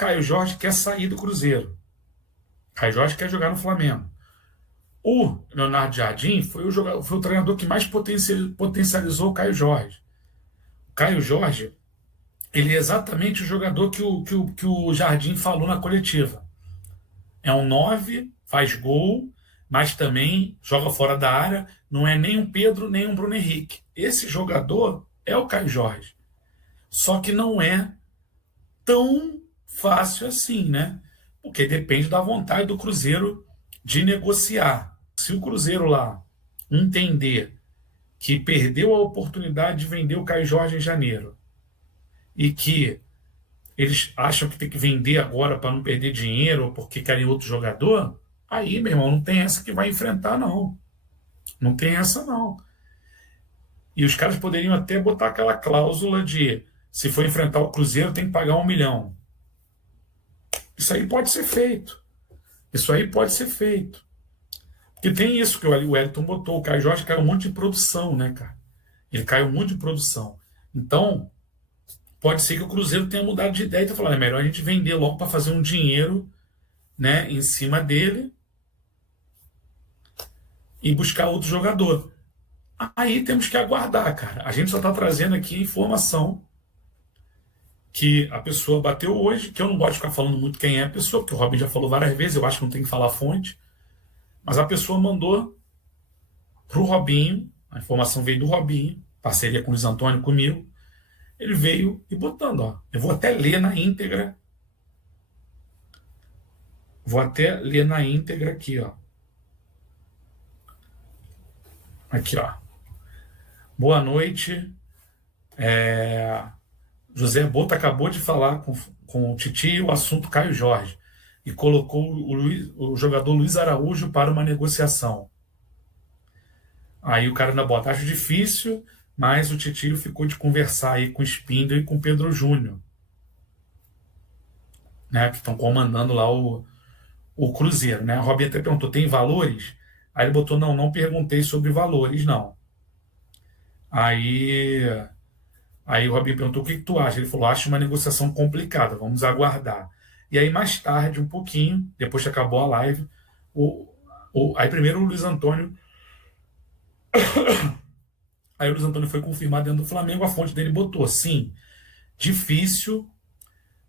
Caio Jorge quer sair do Cruzeiro. O Caio Jorge quer jogar no Flamengo. O Leonardo Jardim foi o treinador que mais potencializou o Caio Jorge. O Caio Jorge, ele é exatamente o jogador que o Jardim falou na coletiva. É um 9, faz gol, mas também joga fora da área. Não é nem um Pedro, nem um Bruno Henrique. Esse jogador é o Caio Jorge. Só que não é tão fácil assim, né? Porque depende da vontade do Cruzeiro de negociar. Se o Cruzeiro lá entender que perdeu a oportunidade de vender o Caio Jorge em janeiro e que eles acham que tem que vender agora para não perder dinheiro ou porque querem outro jogador, aí, meu irmão, não tem essa que vai enfrentar, não. Não tem essa, não. E os caras poderiam até botar aquela cláusula de se for enfrentar o Cruzeiro tem que pagar 1 milhão. Isso aí pode ser feito. Isso aí pode ser feito. Porque tem isso que o Wellington botou. O Caio Jorge caiu um monte de produção, né, cara? Ele caiu um monte de produção. Então, pode ser que o Cruzeiro tenha mudado de ideia e falar, é melhor a gente vender logo para fazer um dinheiro, né, em cima dele e buscar outro jogador. Aí temos que aguardar, cara. A gente só está trazendo aqui informação que a pessoa bateu hoje, que eu não gosto de ficar falando muito quem é a pessoa, porque o Robin já falou várias vezes, eu acho que não tem que falar a fonte, mas a pessoa mandou para o Robinho, a informação veio do Robinho, parceria com o Luiz Antônio, comigo, ele veio e botando, ó. Eu vou até ler na íntegra. Vou até ler na íntegra aqui, ó. Aqui, ó. Boa noite. José Bota acabou de falar com o Titi o assunto Caio Jorge e colocou o jogador Luiz Araújo para uma negociação. Aí o cara ainda bota, acho difícil, mas o Titio ficou de conversar aí com o Spindle e com o Pedro Júnior, né, que estão comandando lá o Cruzeiro, né? A Robin até perguntou, tem valores? Aí ele botou, não perguntei sobre valores, não. Aí o Robin perguntou, o que tu acha? Ele falou, acho uma negociação complicada, vamos aguardar. E aí mais tarde, um pouquinho, depois que acabou a live, aí primeiro o Luiz Antônio Aí o Luiz Antônio foi confirmar dentro do Flamengo, a fonte dele botou, sim, difícil,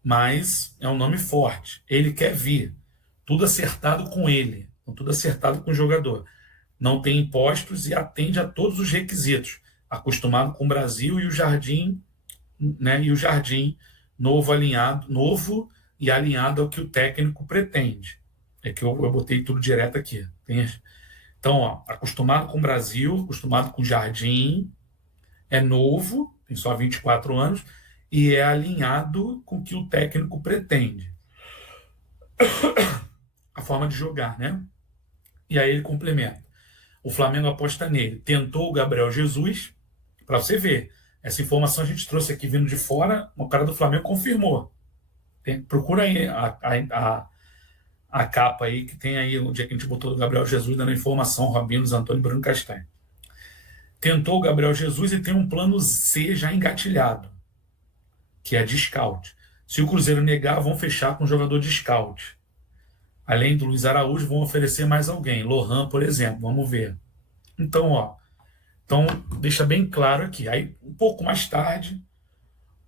mas é um nome forte. Ele quer vir. Tudo acertado com ele, tudo acertado com o jogador. Não tem impostos e atende a todos os requisitos. Acostumado com o Brasil e o Jardim, né? E o Jardim novo e alinhado ao que o técnico pretende. É que eu botei tudo direto aqui. Então, ó, acostumado com o Brasil, acostumado com o Jardim, é novo, tem só 24 anos, e é alinhado com o que o técnico pretende. A forma de jogar, né? E aí ele complementa. O Flamengo aposta nele. Tentou o Gabriel Jesus, para você ver. Essa informação a gente trouxe aqui vindo de fora, o cara do Flamengo confirmou. Procura aí a capa aí, que tem aí o dia que a gente botou do Gabriel Jesus dando informação, Robinho, Antônio e Bruno Castanho. Tentou o Gabriel Jesus e tem um plano C já engatilhado, que é de scout. Se o Cruzeiro negar, vão fechar com um jogador de scout. Além do Luiz Araújo, vão oferecer mais alguém. Lohan, por exemplo, vamos ver. Então, deixa bem claro aqui. Aí, um pouco mais tarde,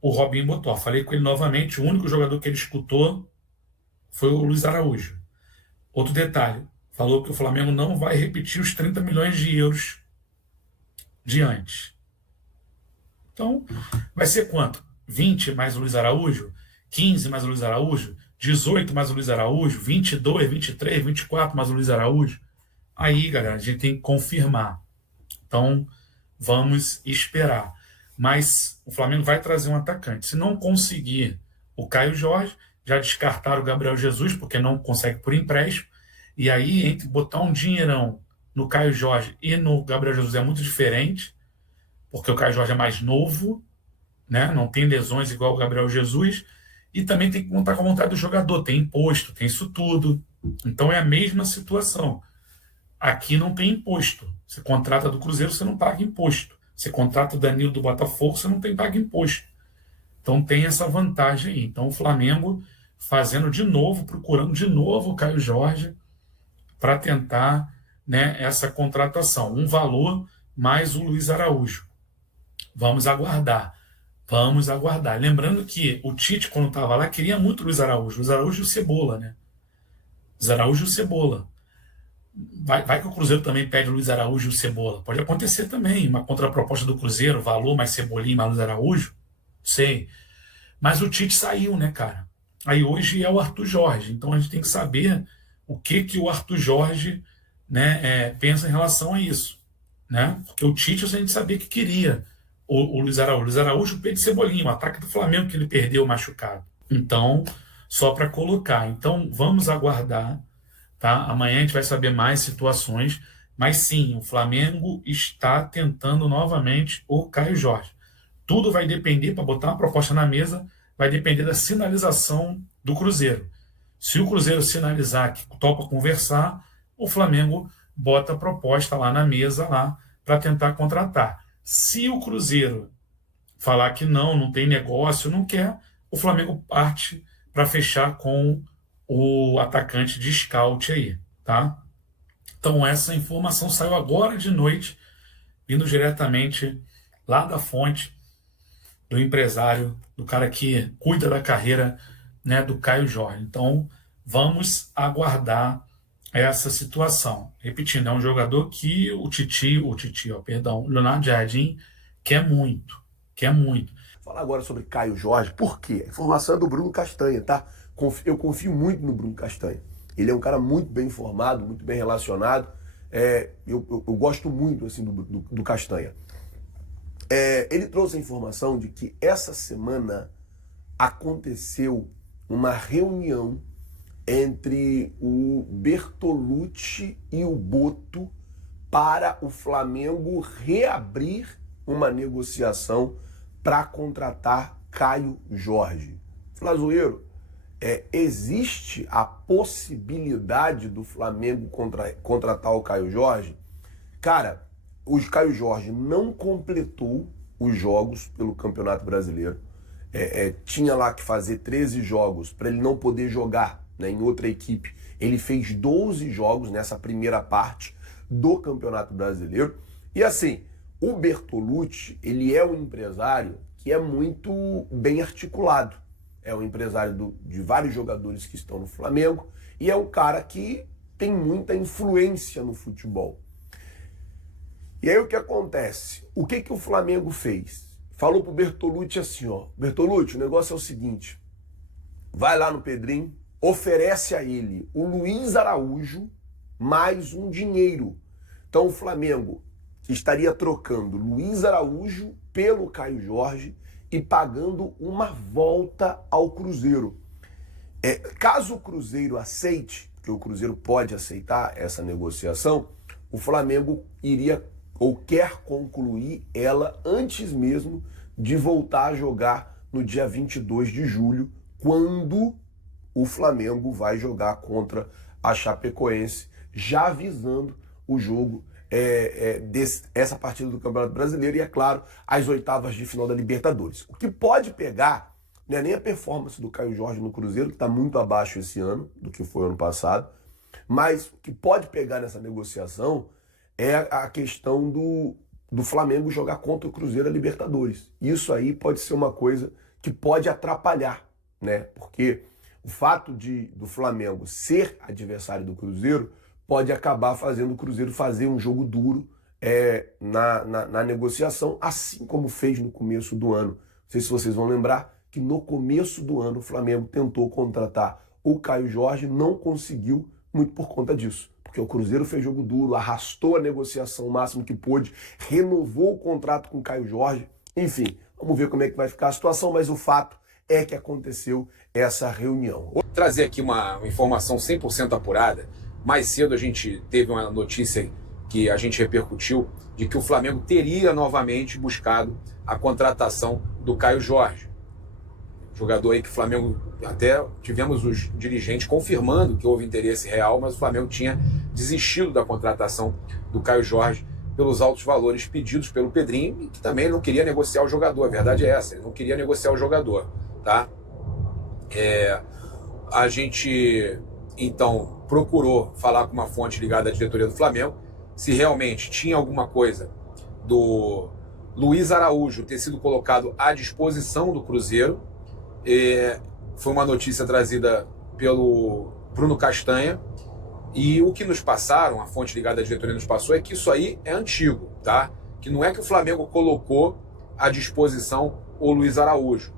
o Robinho botou. Falei com ele novamente, o único jogador que ele escutou foi o Luiz Araújo. Outro detalhe, falou que o Flamengo não vai repetir os 30 milhões de euros de antes. Então, vai ser quanto? 20 mais o Luiz Araújo? 15 mais o Luiz Araújo? 18 mais o Luiz Araújo? 22, 23, 24 mais o Luiz Araújo? Aí, galera, a gente tem que confirmar. Então, vamos esperar. Mas o Flamengo vai trazer um atacante. Se não conseguir o Caio Jorge, já descartaram o Gabriel Jesus, porque não consegue por empréstimo. E aí, entre botar um dinheirão no Caio Jorge e no Gabriel Jesus é muito diferente, porque o Caio Jorge é mais novo, né? Não tem lesões igual o Gabriel Jesus, e também tem que contar com a vontade do jogador, tem imposto, tem isso tudo. Então é a mesma situação. Aqui não tem imposto. Você contrata do Cruzeiro, você não paga imposto. Você contrata o Danilo do Botafogo, você não tem paga imposto. Então tem essa vantagem aí. Então o Flamengo fazendo de novo, procurando de novo o Caio Jorge para tentar, né, essa contratação. Um valor mais o Luiz Araújo. Vamos aguardar. Vamos aguardar. Lembrando que o Tite, quando estava lá, queria muito o Luiz Araújo. Luiz Araújo e o Cebola, né? Luiz Araújo e o Cebola. Vai que o Cruzeiro também pede o Luiz Araújo e o Cebola. Pode acontecer também. Uma contraproposta do Cruzeiro, valor mais Cebolinha, mais Luiz Araújo. Sei. Mas o Tite saiu, né, cara? Aí hoje é o Arthur Jorge. Então a gente tem que saber o que o Arthur Jorge, né, pensa em relação a isso, né? Porque o Tite a gente sabia que queria o Luiz Araújo. O Luiz Araújo, o Pedro Cebolinha, o ataque do Flamengo que ele perdeu machucado. Então, só para colocar. Então, vamos aguardar, tá? Amanhã a gente vai saber mais situações, mas sim, o Flamengo está tentando novamente o Caio Jorge. Tudo vai depender, para botar uma proposta na mesa, vai depender da sinalização do Cruzeiro. Se o Cruzeiro sinalizar que topa conversar, o Flamengo bota a proposta lá na mesa lá para tentar contratar. Se o Cruzeiro falar que não tem negócio, não quer, o Flamengo parte para fechar com o atacante de scout aí, tá? Então essa informação saiu agora de noite, vindo diretamente lá da fonte do empresário, do cara que cuida da carreira, né, do Caio Jorge. Então vamos aguardar essa situação. Repetindo, é um jogador que o Leonardo Jardim quer muito, quer muito. Vou falar agora sobre Caio Jorge, por quê? A informação é do Bruno Castanha, tá? Eu confio muito no Bruno Castanha. Ele é um cara muito bem informado, muito bem relacionado. Eu gosto muito assim, do Castanha. Ele trouxe a informação de que essa semana aconteceu uma reunião entre o Bertolucci e o Boto para o Flamengo reabrir uma negociação para contratar Caio Jorge. Flazoeiro, existe a possibilidade do Flamengo contratar o Caio Jorge? Cara, o Caio Jorge não completou os jogos pelo Campeonato Brasileiro. Tinha lá que fazer 13 jogos para ele não poder jogar, né, em outra equipe. Ele fez 12 jogos nessa primeira parte do Campeonato Brasileiro. E assim, o Bertolucci, ele é um empresário que é muito bem articulado. É um empresário de vários jogadores que estão no Flamengo e é um cara que tem muita influência no futebol. E aí o que acontece? O que o Flamengo fez? Falou pro Bertolucci assim, ó, Bertolucci, o negócio é o seguinte, vai lá no Pedrinho, oferece a ele o Luiz Araújo mais um dinheiro. Então o Flamengo estaria trocando Luiz Araújo pelo Caio Jorge e pagando uma volta ao Cruzeiro. Caso o Cruzeiro aceite, que o Cruzeiro pode aceitar essa negociação, o Flamengo iria ou quer concluir ela antes mesmo de voltar a jogar no dia 22 de julho, quando o Flamengo vai jogar contra a Chapecoense, já visando o jogo essa partida do Campeonato Brasileiro e, é claro, as oitavas de final da Libertadores. O que pode pegar não é nem a performance do Caio Jorge no Cruzeiro, que está muito abaixo esse ano do que foi ano passado, mas o que pode pegar nessa negociação é a questão do Flamengo jogar contra o Cruzeiro a Libertadores. Isso aí pode ser uma coisa que pode atrapalhar, né? Porque o fato do Flamengo ser adversário do Cruzeiro pode acabar fazendo o Cruzeiro fazer um jogo duro na negociação, assim como fez no começo do ano. Não sei se vocês vão lembrar que no começo do ano o Flamengo tentou contratar o Caio Jorge, não conseguiu, muito por conta disso. Porque o Cruzeiro fez jogo duro, arrastou a negociação o máximo que pôde, renovou o contrato com o Caio Jorge. Enfim, vamos ver como é que vai ficar a situação, mas o fato é que aconteceu essa reunião. Vou trazer aqui uma informação 100% apurada. Mais cedo a gente teve uma notícia que a gente repercutiu de que o Flamengo teria novamente buscado a contratação do Caio Jorge. Jogador aí que o Flamengo, até tivemos os dirigentes confirmando que houve interesse real, mas o Flamengo tinha desistido da contratação do Caio Jorge pelos altos valores pedidos pelo Pedrinho, e que também não queria negociar o jogador. A verdade é essa, ele não queria negociar o jogador, tá? a gente, então, procurou falar com uma fonte ligada à diretoria do Flamengo se realmente tinha alguma coisa do Luiz Araújo ter sido colocado à disposição do Cruzeiro. Foi uma notícia trazida pelo Bruno Castanha, e o que nos passaram, a fonte ligada à diretoria nos passou, é que isso aí é antigo, tá? Que não é que o Flamengo colocou à disposição o Luiz Araújo.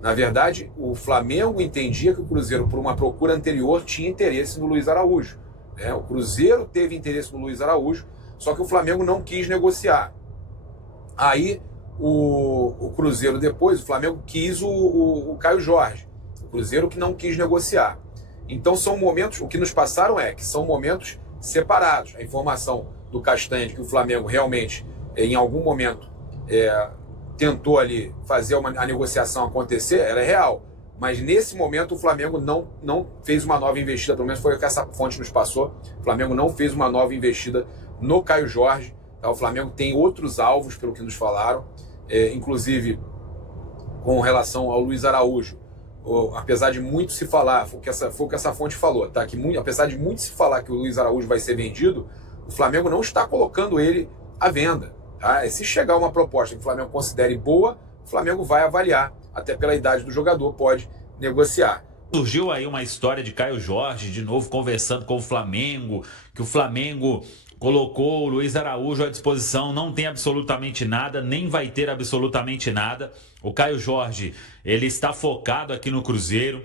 Na verdade, o Flamengo entendia que o Cruzeiro, por uma procura anterior, tinha interesse no Luiz Araújo, né? O Cruzeiro teve interesse no Luiz Araújo, só que o Flamengo não quis negociar. Aí o Cruzeiro depois, o Flamengo quis o Caio Jorge. O Cruzeiro que não quis negociar. Então são momentos, o que nos passaram é que são momentos separados. A informação do Castanha de que o Flamengo realmente, em algum momento, tentou ali fazer a negociação acontecer, ela é real. Mas nesse momento o Flamengo não fez uma nova investida, pelo menos foi o que essa fonte nos passou. O Flamengo não fez uma nova investida no Caio Jorge. Tá? O Flamengo tem outros alvos, pelo que nos falaram, inclusive com relação ao Luiz Araújo. Apesar de muito se falar, foi o que essa fonte falou, tá? Apesar de muito se falar que o Luiz Araújo vai ser vendido, o Flamengo não está colocando ele à venda. Tá? Se chegar uma proposta que o Flamengo considere boa, o Flamengo vai avaliar, até pela idade do jogador, pode negociar. Surgiu aí uma história de Caio Jorge, de novo conversando com o Flamengo, que o Flamengo colocou o Luiz Araújo à disposição, não tem absolutamente nada, nem vai ter absolutamente nada. O Caio Jorge, ele está focado aqui no Cruzeiro,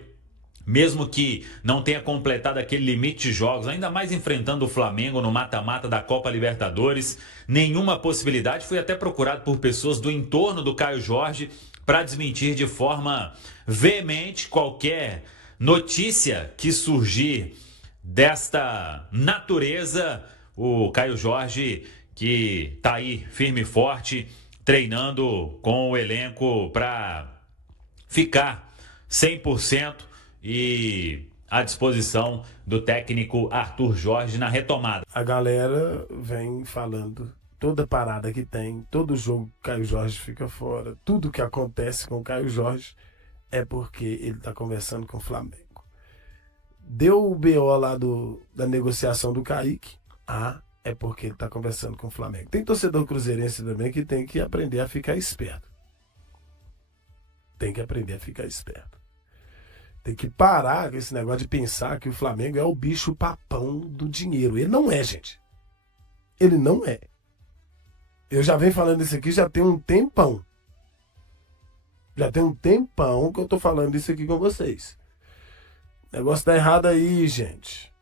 mesmo que não tenha completado aquele limite de jogos, ainda mais enfrentando o Flamengo no mata-mata da Copa Libertadores, nenhuma possibilidade. Fui até procurado por pessoas do entorno do Caio Jorge para desmentir de forma veemente qualquer notícia que surgir desta natureza. O Caio Jorge, que está aí firme e forte, treinando com o elenco para ficar 100% e à disposição do técnico Arthur Jorge na retomada. A galera vem falando, toda parada que tem, todo jogo que Caio Jorge fica fora, tudo que acontece com o Caio Jorge é porque ele está conversando com o Flamengo. Deu o BO lá da negociação do Kaique. É porque ele está conversando com o Flamengo. Tem torcedor cruzeirense também que tem que aprender a ficar esperto. Tem que aprender a ficar esperto. Tem que parar com esse negócio de pensar que o Flamengo é o bicho papão do dinheiro. Ele não é, gente. Ele não é. Eu já venho falando isso aqui já tem um tempão. Já tem um tempão que eu tô falando isso aqui com vocês. O negócio tá errado aí, gente.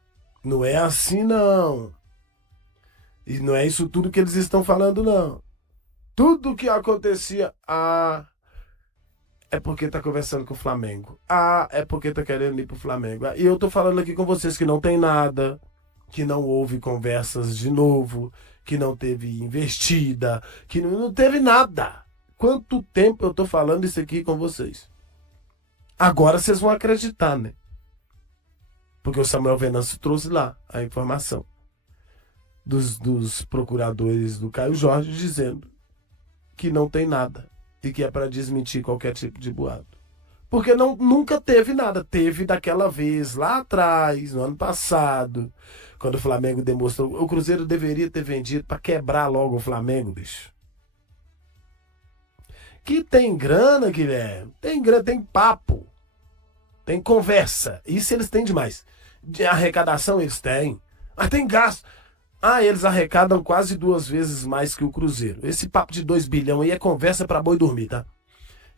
Não é assim, não. E não é isso tudo que eles estão falando, não. Tudo que acontecia, é porque tá conversando com o Flamengo. É porque tá querendo ir pro Flamengo. E eu tô falando aqui com vocês que não tem nada, que não houve conversas de novo, que não teve investida, que não teve nada. Quanto tempo eu tô falando isso aqui com vocês? Agora vocês vão acreditar, né? Porque o Samuel Venâncio trouxe lá a informação dos procuradores do Caio Jorge dizendo que não tem nada e que é para desmentir qualquer tipo de boato. Porque nunca teve nada. Teve daquela vez lá atrás, no ano passado, quando o Flamengo demonstrou. O Cruzeiro deveria ter vendido para quebrar logo o Flamengo, bicho. Que tem grana, Guilherme. Tem grana, tem papo. Tem conversa. Isso eles têm demais. De arrecadação eles têm. Mas tem gasto. Eles arrecadam quase 2 vezes mais que o Cruzeiro. Esse papo de 2 bilhões aí é conversa pra boi dormir, tá?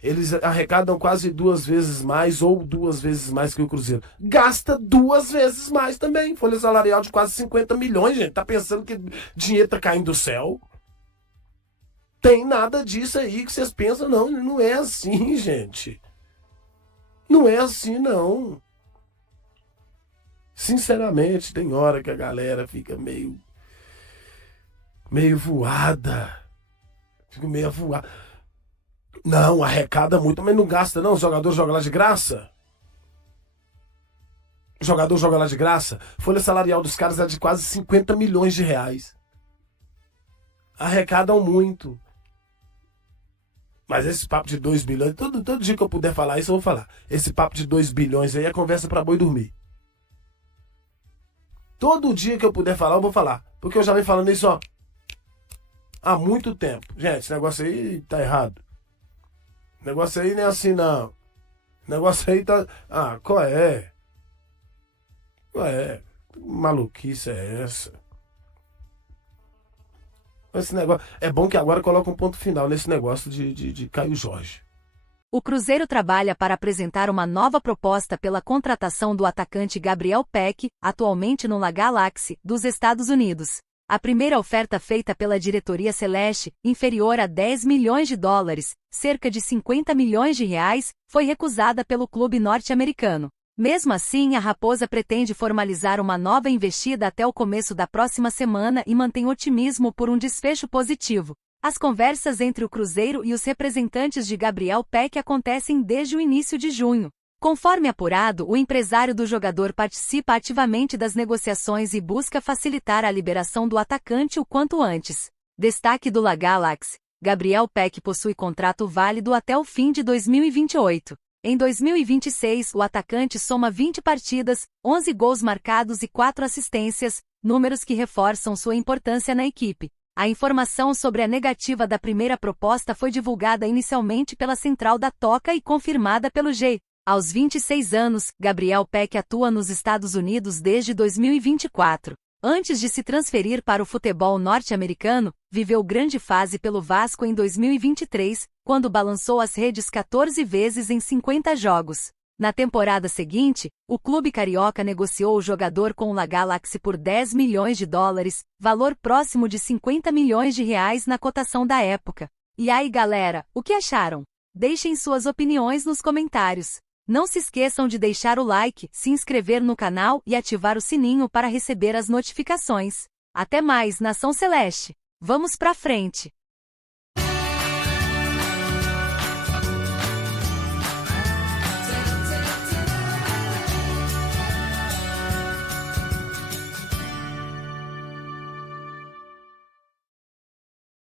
Eles arrecadam quase 2 vezes mais ou 2 vezes mais que o Cruzeiro. Gasta 2 vezes mais também. Folha salarial de quase 50 milhões, gente. Tá pensando que dinheiro tá caindo do céu? Tem nada disso aí que vocês pensam, não. Não é assim, gente. Não é assim, não. Sinceramente, tem hora que a galera fica meio voada. Fica meio voada. Não, arrecada muito, mas não gasta não. O jogador joga lá de graça. O jogador joga lá de graça. Folha salarial dos caras é de quase 50 milhões de reais. Arrecadam muito. Mas esse papo de 2 bilhões, todo dia que eu puder falar isso, eu vou falar. Esse papo de 2 bilhões aí é conversa pra boi dormir. Todo dia que eu puder falar, eu vou falar. Porque eu já venho falando isso, ó, há muito tempo. Gente, esse negócio aí tá errado. O negócio aí não é assim, não. O negócio aí tá... Ah, qual é? Qual é? Que maluquice é essa? Esse negócio... É bom que agora coloca um ponto final nesse negócio de Caio Jorge. O Cruzeiro trabalha para apresentar uma nova proposta pela contratação do atacante Gabriel Peck, atualmente no La Galaxy, dos Estados Unidos. A primeira oferta feita pela diretoria celeste, inferior a 10 milhões de dólares, cerca de 50 milhões de reais, foi recusada pelo clube norte-americano. Mesmo assim, a Raposa pretende formalizar uma nova investida até o começo da próxima semana e mantém otimismo por um desfecho positivo. As conversas entre o Cruzeiro e os representantes de Gabriel Peck acontecem desde o início de junho. Conforme apurado, o empresário do jogador participa ativamente das negociações e busca facilitar a liberação do atacante o quanto antes. Destaque do La Galaxy: Gabriel Peck possui contrato válido até o fim de 2028. Em 2026, o atacante soma 20 partidas, 11 gols marcados e 4 assistências, números que reforçam sua importância na equipe. A informação sobre a negativa da primeira proposta foi divulgada inicialmente pela Central da Toca e confirmada pelo G. Aos 26 anos, Gabriel Peck atua nos Estados Unidos desde 2024. Antes de se transferir para o futebol norte-americano, viveu grande fase pelo Vasco em 2023, quando balançou as redes 14 vezes em 50 jogos. Na temporada seguinte, o clube carioca negociou o jogador com o La Galaxy por 10 milhões de dólares, valor próximo de 50 milhões de reais na cotação da época. E aí, galera, o que acharam? Deixem suas opiniões nos comentários. Não se esqueçam de deixar o like, se inscrever no canal e ativar o sininho para receber as notificações. Até mais, Nação Celeste! Vamos pra frente!